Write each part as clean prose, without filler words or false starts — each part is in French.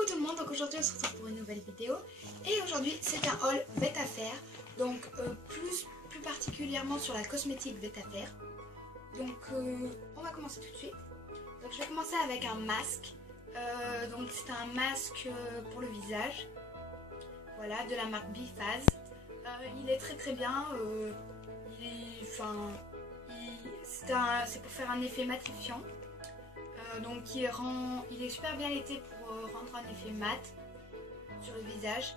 Coucou tout le monde, donc aujourd'hui on se retrouve pour une nouvelle vidéo. Et aujourd'hui c'est un haul VETAFER, donc plus particulièrement sur la cosmétique VETAFER. Donc on va commencer tout de suite. Donc je vais commencer avec un masque. Donc c'est un masque pour le visage. Voilà, de la marque Biphase. Il est très bien. C'est pour faire un effet matifiant. Donc il est super bien été pour rendre un effet mat sur le visage.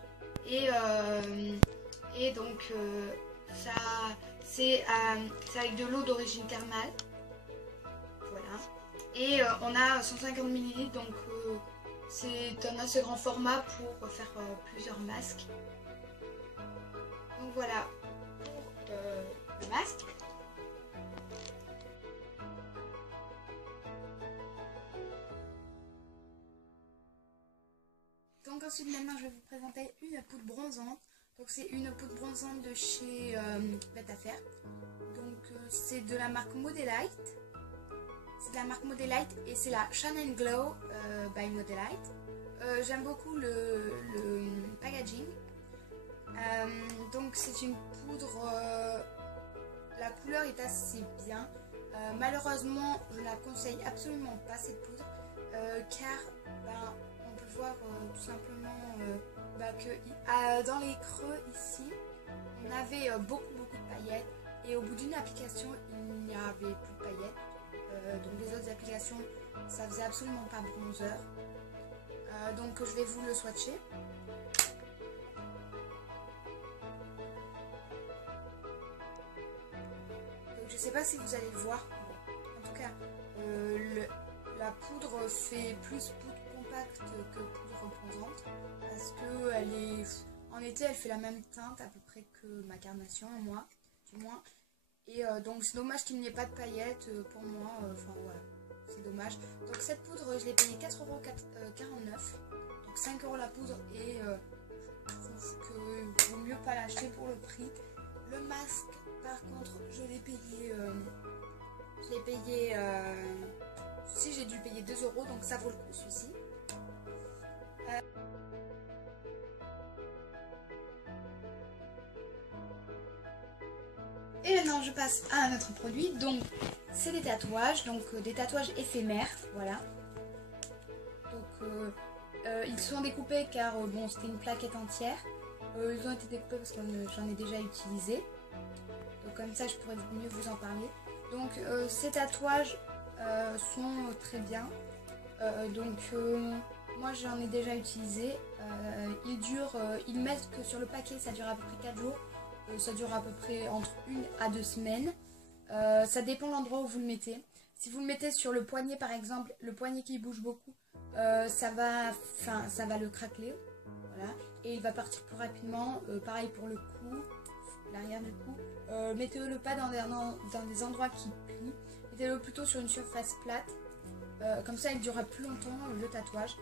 Et donc ça c'est avec de l'eau d'origine thermale. Voilà. Et on a 150 ml, donc c'est un assez grand format pour faire plusieurs masques. Donc voilà pour le masque. Donc ensuite maintenant je vais vous présenter une poudre bronzante. Donc c'est une poudre bronzante de chez VETAFER. Donc c'est de la marque Modelite. C'est de la marque Modelite et c'est la Shine & Glow by Modelite. J'aime beaucoup le packaging. Donc c'est une poudre, la couleur est assez bien. Malheureusement je ne la conseille absolument pas cette poudre car on peut voir tout simplement que dans les creux ici on avait beaucoup de paillettes et au bout d'une application il n'y avait plus de paillettes. Donc les autres applications ça faisait absolument pas bronzer. Donc je vais vous le swatcher. Donc je sais pas si vous allez le voir. En tout cas la poudre fait plus poudre compacte que poudre bronzante parce que en été elle fait la même teinte à peu près que ma carnation, moi du moins. Et donc c'est dommage qu'il n'y ait pas de paillettes pour moi, enfin voilà, c'est dommage. Donc cette poudre je l'ai payée 4,49 €, donc 5 € la poudre et je trouve qu'il vaut mieux pas l'acheter pour le prix. Le masque par contre je l'ai payé, si j'ai dû payer 2 €, donc ça vaut le coup celui-ci. Et maintenant je passe à un autre produit, donc c'est des tatouages, donc des tatouages éphémères, voilà. Donc ils sont découpés car bon c'était une plaquette entière, ils ont été découpés parce que j'en ai déjà utilisé, donc comme ça je pourrais mieux vous en parler. Donc ces tatouages sont très bien, donc moi j'en ai déjà utilisé, ils mettent que sur le paquet ça dure à peu près 4 jours. Ça dure à peu près entre 1 à 2 semaines. Ça dépend de l'endroit où vous le mettez. Si vous le mettez sur le poignet par exemple, le poignet qui bouge beaucoup, ça va le craqueler. Voilà. Et il va partir plus rapidement. Pareil pour le cou, l'arrière du cou. Mettez-le pas dans des endroits qui plient. Mettez-le plutôt sur une surface plate. Comme ça il durera plus longtemps le tatouage.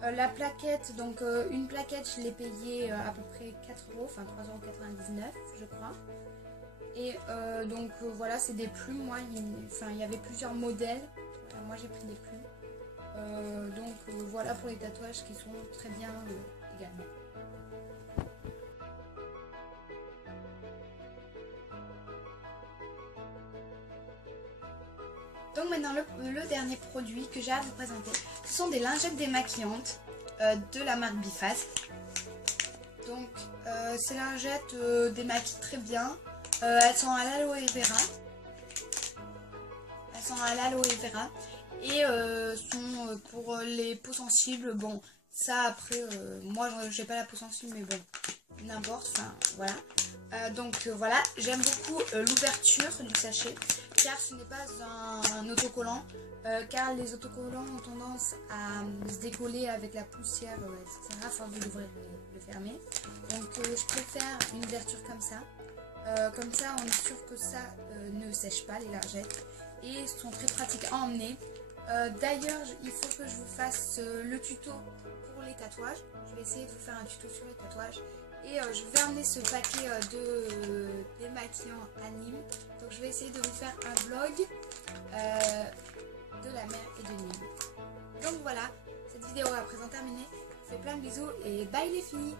La plaquette, donc une plaquette je l'ai payée à peu près 4 €, enfin 3,99 € je crois. Et donc voilà, c'est des plumes, moi il y avait plusieurs modèles, moi j'ai pris des plumes. Donc voilà pour les tatouages qui sont très bien également. Donc maintenant le dernier produit que j'ai à vous présenter, ce sont des lingettes démaquillantes de la marque Biphase. Donc ces lingettes démaquillent très bien, elles sont à l'aloe vera. Elles sont à l'aloe vera et sont pour les peaux sensibles. Bon ça après moi j'ai pas la peau sensible mais bon n'importe, enfin voilà. Donc voilà, j'aime beaucoup l'ouverture du sachet car ce n'est pas un autocollant, car les autocollants ont tendance à se décoller avec la poussière, etc. à force de l'ouvrir et le fermer. Donc je préfère une ouverture comme ça. Comme ça on est sûr que ça ne sèche pas les lingettes et sont très pratiques à emmener. D'ailleurs il faut que je vous fasse le tuto pour les tatouages. Je vais essayer de vous faire un tuto sur les tatouages. Et je vais emmener ce paquet de démaquillants Anime. Donc je vais essayer de vous faire un vlog de la mer et de Nîmes. Donc voilà, cette vidéo est à présent terminée. fais plein de bisous et bye les filles.